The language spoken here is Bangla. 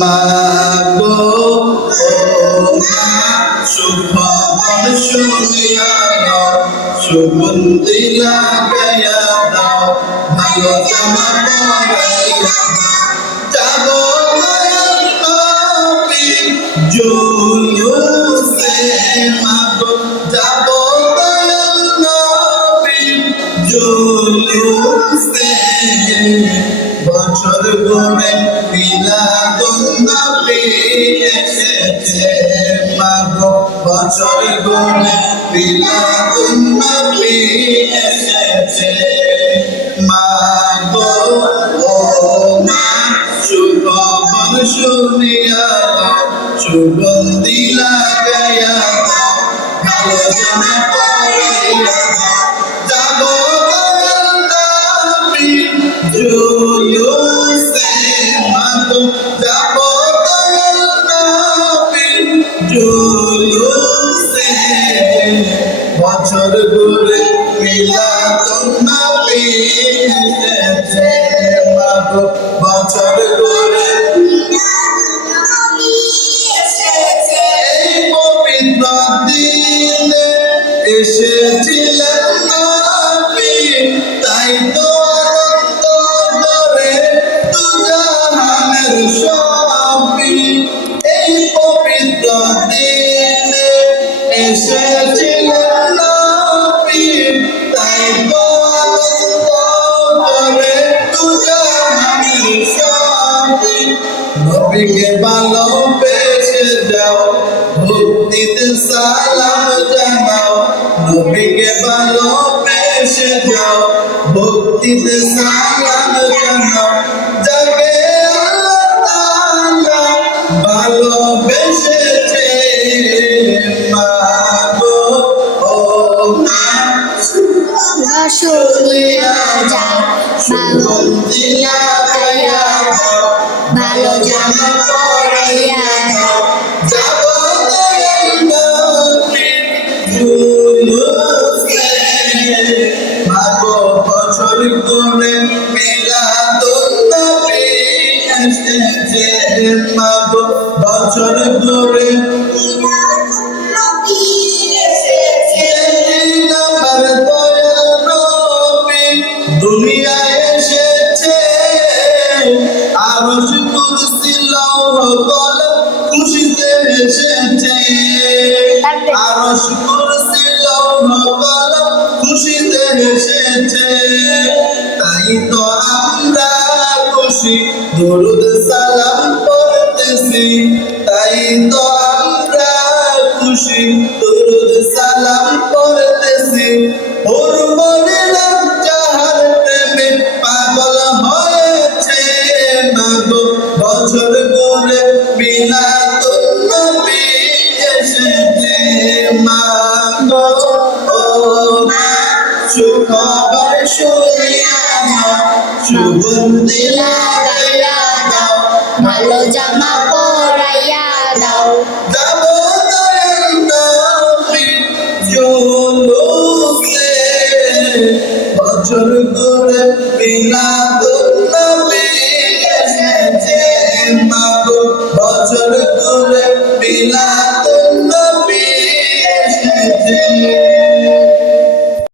মাগো ও মা শুভ শুনিয়া দাও, সুগন্ধি লাগাইয়া দাও, ভালো জামা পরাইয়া যাব মায়ার নবী জুলুসে। মাগো যাব মায়ার নবী জুলুসে। বছর ঘুরে মিলাদুন নবী এসেছে। মাগো বছর ঘুরে মিলাদুন নবী এসেছে। মাগো ও মা শুভ শুনিয়া দাও, সুগন্ধি লাগাইয়া দাও, ভালো জামা পরাইয়া দাও, যাব নবী জুলুসে। মাগো যাব নবী জুলুসে। বছর ঘুরে মিলাদুন নবী এসেছে। মাগো বছর ঘুরে এই পবিত্র দিনে এসেছিলেন নবী, তাই তো আনন্দ করে দুজাহানের সবই। এই পবিত্র দিনে এসেছিলেন নবী, তাই তো আনন্দ করে দুজাহানের সবই। নবীকে ভালোবেসে যাও, ভক্তিতে সালাম জানাও। নবীকে ভালোবেসে যাও, ভক্তিতে সালাম জানাও। যাকে আল্লাহ তাআলা ভালোবেসেছে। মাগো ও মা শুনিয়া যাও, সুগন্ধি লাগাইয়া দাও, ভালো জামা পরাইয়া দাও, যাব দয়াল নবী জুলুসে। মাগো বছর ঘুরে মিলাদুন নবী এসেছে। মাগো বছর ঘুরে মিলাদুন নবী এসেছে। আমার দয়াল নবী দুনিয়ায় এসেছে। আরশ কুরসি লৌহ কলম খুশিতে এসেছে। আরশ কুরসি লৌহ কলম খুশিতে এসেছে। তাই তো আমরা খুশি, দরুদ সালাম পড়তেছি। তাই তো আমরা খুশি, দরুদ সালাম পড়তেছি। ওর মনেরা যাহার প্রেমে পাগল হয়েছে। মাগো বছর ঘুরে মিলাদুন নবী এসেছে। মাগো ও মা সুখবর শুনিয়া দাও, সুগন্ধি লাগাইয়া দাও, ভালো জামা পরাইয়া দাও, যাব দয়াল নবী জুলুসে। বছর ঘুরে মিলাদুন